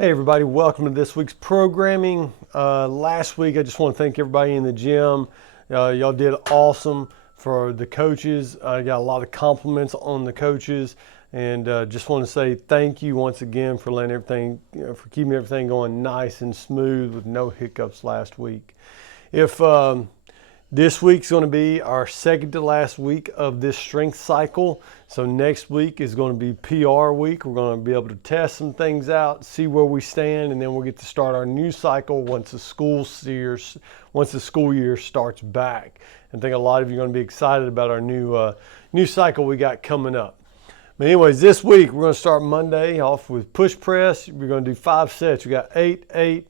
Hey everybody, welcome to this week's programming. Last week I just want to thank everybody in the gym. Y'all did awesome for the coaches. I got a lot of compliments on the coaches, and just want to say thank you once again for letting everything, for keeping everything going nice and smooth with no hiccups last week. If This week's going to be our second to last week of this strength cycle. So next week is going to be PR week. We're going to be able to test some things out, see where we stand, and then we'll get to start our new cycle once the school year starts back. I think a lot of you are going to be excited about our new cycle we got coming up. But anyways, this week we're going to start Monday off with push press. We're going to do 5 sets. We got 8, 8,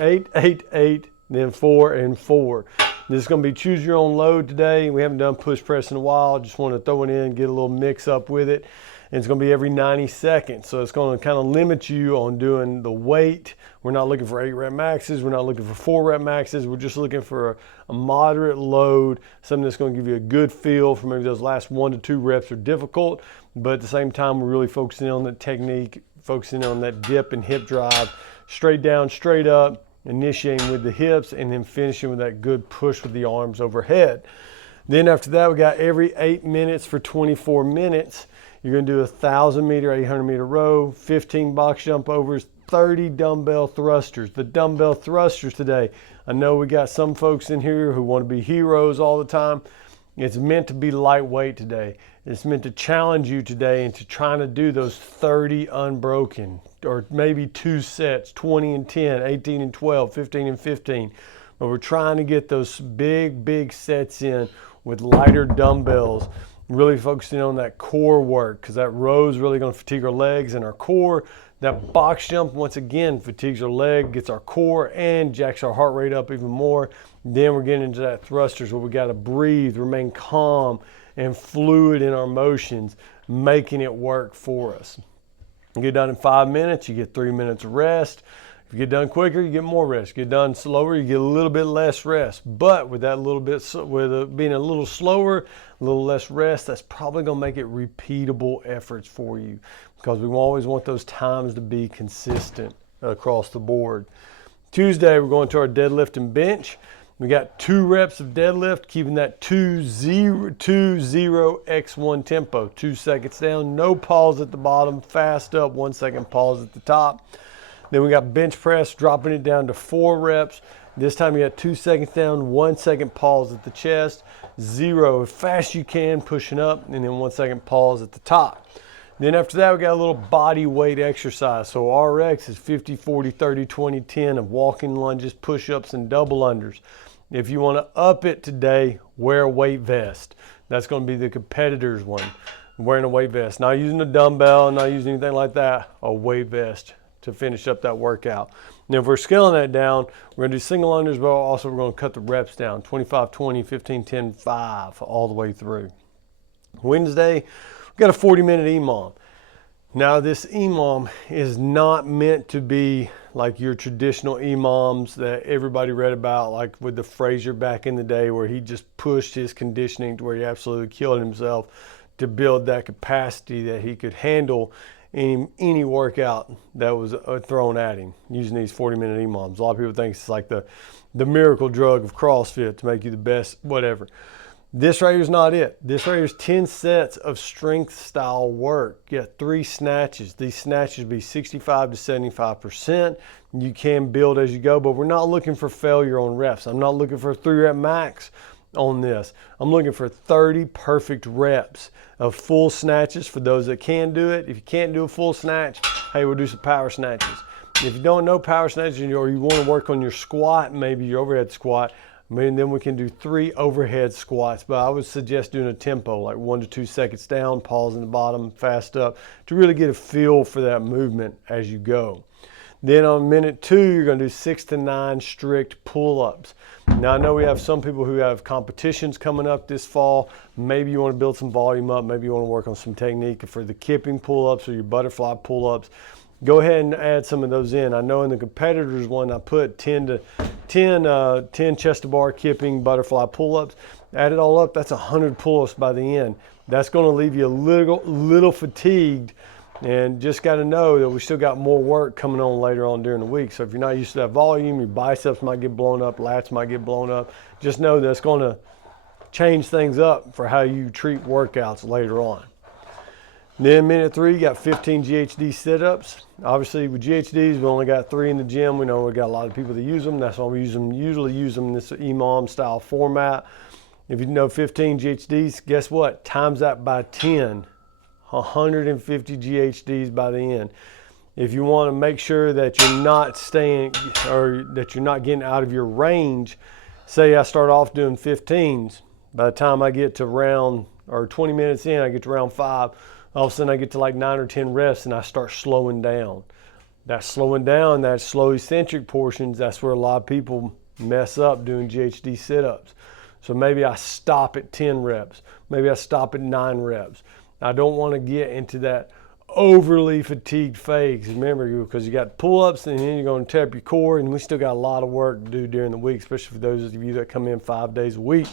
8, 8, 8, then 4 and 4. This is going to be choose your own load today. We haven't done push press in a while. Just want to throw it in, get a little mix up with it. And it's going to be every 90 seconds. So it's going to kind of limit you on doing the weight. We're not looking for 8 rep maxes. We're not looking for 4 rep maxes. We're just looking for a moderate load, something that's going to give you a good feel for maybe those last 1 to 2 reps are difficult. But at the same time, we're really focusing on the technique, focusing on that dip and hip drive, straight down, straight up, initiating with the hips, and then finishing with that good push with the arms overhead. Then after that, we got every 8 minutes for 24 minutes. You're going to do a 1,000 meter, 800 meter row, 15 box jump overs, 30 dumbbell thrusters. The dumbbell thrusters today, I know we got some folks in here who want to be heroes all the time. It's meant to be lightweight today. It's meant to challenge you today into trying to do those 30 unbroken, or maybe 2 sets, 20 and 10, 18 and 12, 15 and 15. But we're trying to get those big sets in with lighter dumbbells, really focusing on that core work, because that row is really going to fatigue our legs and our core. That box jump, once again, fatigues our leg, gets our core, and jacks our heart rate up even more. Then we're getting into that thrusters where we got to breathe, remain calm, and fluid in our motions, making it work for us. You get done in 5 minutes, you get 3 minutes of rest. If you get done quicker, you get more rest. Get done slower, you get a little bit less rest. But with that little bit, being a little slower, a little less rest, that's probably going to make it repeatable efforts for you, because we always want those times to be consistent across the board. Tuesday, we're going to our deadlift and bench. We got 2 reps of deadlift, keeping that 2-0-X1 tempo. 2 seconds down, no pause at the bottom, fast up, 1 second pause at the top. Then we got bench press, dropping it down to 4 reps. This time you got 2 seconds down, 1 second pause at the chest, 0 as fast as you can, pushing up, and then 1 second pause at the top. Then after that, we got a little body weight exercise. So RX is 50, 40, 30, 20, 10 of walking lunges, push-ups, and double unders. If you want to up it today, wear a weight vest. That's going to be the competitor's one. Wearing a weight vest. Not using a dumbbell, not using anything like that. A weight vest to finish up that workout. Now, if we're scaling that down, we're going to do single unders, but also we're going to cut the reps down. 25, 20, 15, 10, 5, all the way through. Wednesday, we've got a 40-minute EMOM. Now, this EMOM is not meant to be like your traditional EMOMs that everybody read about, like with the Frazier back in the day, where he just pushed his conditioning to where he absolutely killed himself to build that capacity that he could handle any workout that was thrown at him using these 40-minute EMOMs. A lot of people think it's like the miracle drug of CrossFit to make you the best, whatever. This right here is not it. This right here is 10 sets of strength style work. You got 3 snatches. These snatches be 65 to 75%. You can build as you go, but we're not looking for failure on reps. I'm not looking for a 3 rep max on this. I'm looking for 30 perfect reps of full snatches for those that can do it. If you can't do a full snatch, hey, we'll do some power snatches. If you don't know power snatches, or you want to work on your squat, maybe your overhead squat, then we can do 3 overhead squats, but I would suggest doing a tempo, like 1 to 2 seconds down, pause in the bottom, fast up, to really get a feel for that movement as you go. Then on minute 2, you're going to do 6 to 9 strict pull-ups. Now, I know we have some people who have competitions coming up this fall. Maybe you want to build some volume up. Maybe you want to work on some technique for the kipping pull-ups or your butterfly pull-ups. Go ahead and add some of those in. I know in the competitors one, I put 10 chest to bar kipping butterfly pull-ups. Add it all up, that's 100 pull-ups by the end. That's going to leave you a little fatigued And just got to know that we still got more work coming on later on during the week. So if you're not used to that volume, your biceps might get blown up, lats might get blown up. Just know that it's going to change things up for how you treat workouts later on. Then minute 3, you got 15 GHD sit-ups. Obviously with GHDs, we only got 3 in the gym. We know we got a lot of people that use them. That's why we usually use them in this EMOM style format. If you know 15 GHDs, guess what? Times that by 10. 150 GHDs by the end. If you want to make sure that you're not staying or that you're not getting out of your range, say I start off doing 15s. By the time I get to round or 20 minutes in, I get to round 5, all of a sudden I get to like 9 or 10 reps and I start slowing down. That slowing down, that slow eccentric portions, that's where a lot of people mess up doing GHD sit-ups. So maybe I stop at 10 reps. Maybe I stop at 9 reps. I don't want to get into that overly fatigued phase. Remember, because you got pull-ups and then you're going to tear up your core, and we still got a lot of work to do during the week, especially for those of you that come in 5 days a week.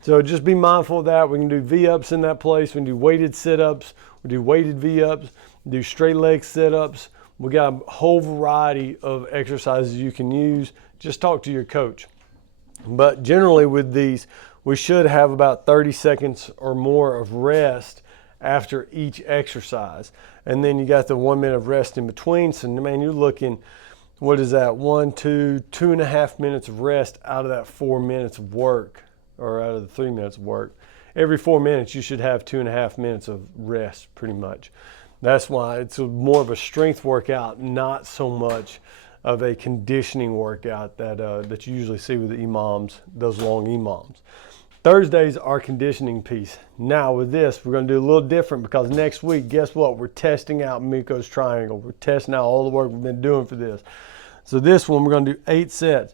So just be mindful of that. We can do V-ups in that place. We can do weighted sit-ups. We do weighted V-ups, do straight leg sit-ups. We got a whole variety of exercises you can use. Just talk to your coach. But generally with these, we should have about 30 seconds or more of rest after each exercise. And then you got the 1 minute of rest in between. So man, you're looking, what is that? 1, 2, 2.5 minutes of rest out of that 4 minutes of work, or out of the 3 minutes of work. Every 4 minutes, you should have 2.5 minutes of rest pretty much. That's why it's more of a strength workout, not so much of a conditioning workout that you usually see with the EMOMs, those long EMOMs. Thursday's our conditioning piece. Now with this, we're going to do a little different because next week, guess what? We're testing out Miko's triangle. We're testing out all the work we've been doing for this. So this one, we're going to do 8 sets.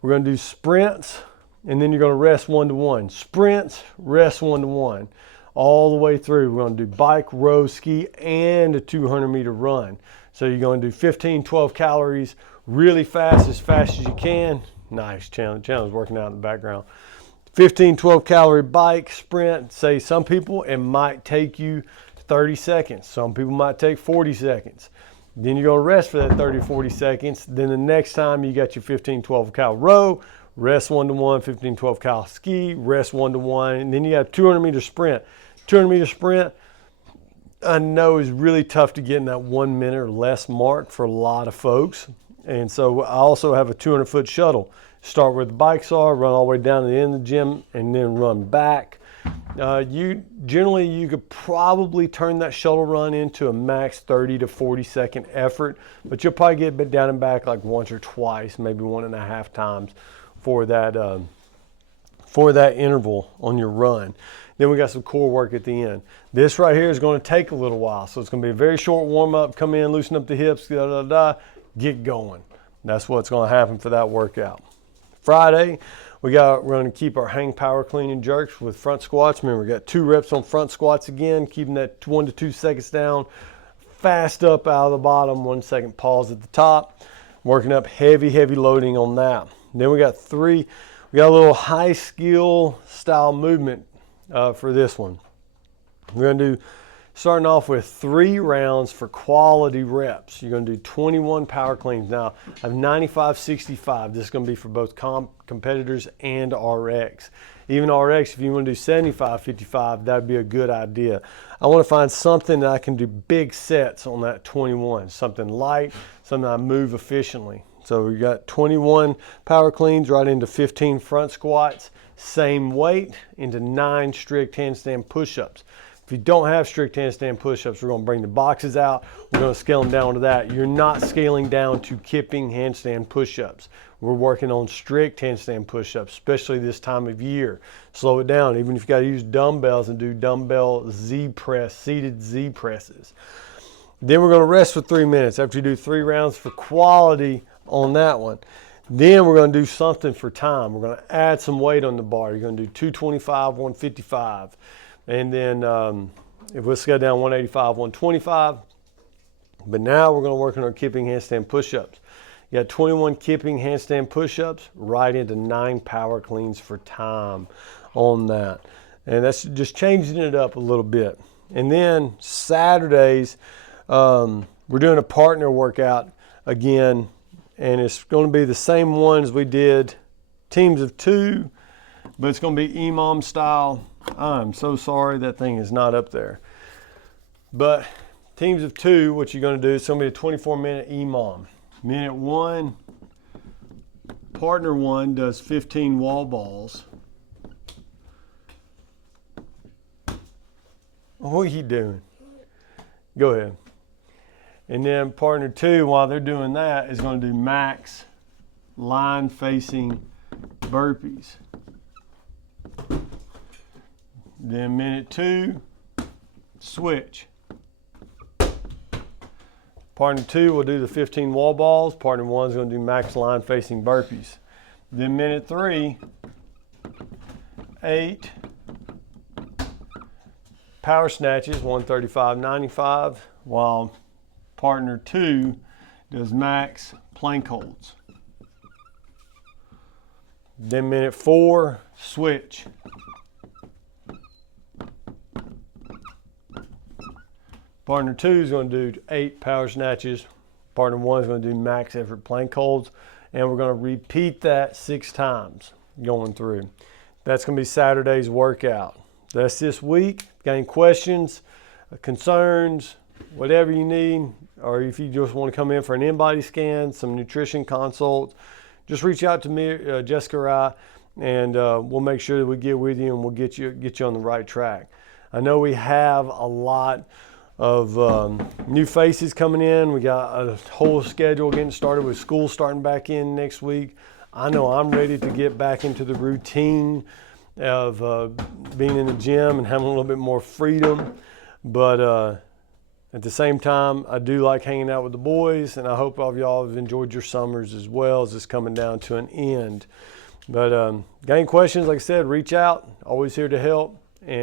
We're going to do sprints, and then you're going to rest 1-to-1. Sprints, rest 1-to-1. All the way through. We're going to do bike, row, ski, and a 200-meter run. So you're going to do 15, 12 calories really fast as you can. Nice, Chandler's working out in the background. 15, 12 calorie bike sprint. Say some people, it might take you 30 seconds. Some people might take 40 seconds. Then you're going to rest for that 30, 40 seconds. Then the next time you got your 15, 12 cal row, rest 1-to-1, 15, 12 cal ski, rest 1-to-1. And then you got a 200-meter sprint. 200-meter sprint, I know is really tough to get in that 1 minute or less mark for a lot of folks. And so I also have a 200-foot shuttle. Start where the bikes are, run all the way down to the end of the gym, and then run back. You could probably turn that shuttle run into a max 30 to 40 second effort, but you'll probably get down and back like once or twice, maybe 1.5 times for that interval on your run. Then we got some core work at the end. This right here is going to take a little while, so it's going to be a very short warm up. Come in, loosen up the hips, get going. That's what's going to happen for that workout. Friday, we're going to keep our hang power clean and jerks with front squats. Remember, we got 2 reps on front squats again, keeping that 1 to 2 seconds down, fast up out of the bottom, 1 second pause at the top, working up heavy loading on that. Then we got a little high skill style movement for this one. We're going to do, starting off with 3 rounds for quality reps. You're going to do 21 power cleans. Now, I have 95-65. This is going to be for both competitors and RX. Even RX, if you want to do 75-55, that would be a good idea. I want to find something that I can do big sets on that 21. Something light, something I move efficiently. So we got 21 power cleans right into 15 front squats, same weight, into 9 strict handstand push-ups. If you don't have strict handstand push-ups, we're going to bring the boxes out. We're going to scale them down to that. You're not scaling down to kipping handstand push-ups. We're working on strict handstand push-ups, especially this time of year. Slow it down, even if you got to use dumbbells and do dumbbell Z-press, seated Z-presses. Then we're going to rest for 3 minutes after you do 3 rounds for quality on that one. Then we're going to do something for time. We're going to add some weight on the bar. You're going to do 225, 155. And then if let's go down 185, 125. But now we're going to work on our kipping handstand push-ups. You got 21 kipping handstand push-ups right into 9 power cleans for time on that. And that's just changing it up a little bit. And then Saturdays, We're doing a partner workout again, and it's going to be the same ones we did, teams of 2, but it's going to be EMOM style. I'm so sorry that thing is not up there. But teams of 2, what you're going to do is going to be a 24-minute EMOM. Minute 1, partner 1 does 15 wall balls. What are you doing? Go ahead. And then partner 2, while they're doing that, is going to do max line facing burpees. Then minute 2, switch. Partner 2 will do the 15 wall balls. Partner 1 is going to do max line facing burpees. Then minute 3, 8 power snatches, 135-95, while partner 2 does max plank holds. Then minute 4, switch. Partner 2 is going to do 8 power snatches. Partner 1 is going to do max effort plank holds. And we're going to repeat that 6 times going through. That's going to be Saturday's workout. That's this week. Got any questions, concerns, whatever you need, or if you just want to come in for an in-body scan, some nutrition consults, just reach out to me, Jessica or I, and we'll make sure that we get with you and we'll get you on the right track. I know we have a lot of new faces coming in. We got a whole schedule getting started with school starting back in next week. I know I'm ready to get back into the routine of being in the gym and having a little bit more freedom. But at the same time, I do like hanging out with the boys, and I hope all of y'all have enjoyed your summers as well as it's coming down to an end. But got any questions, like I said, reach out. Always here to help. And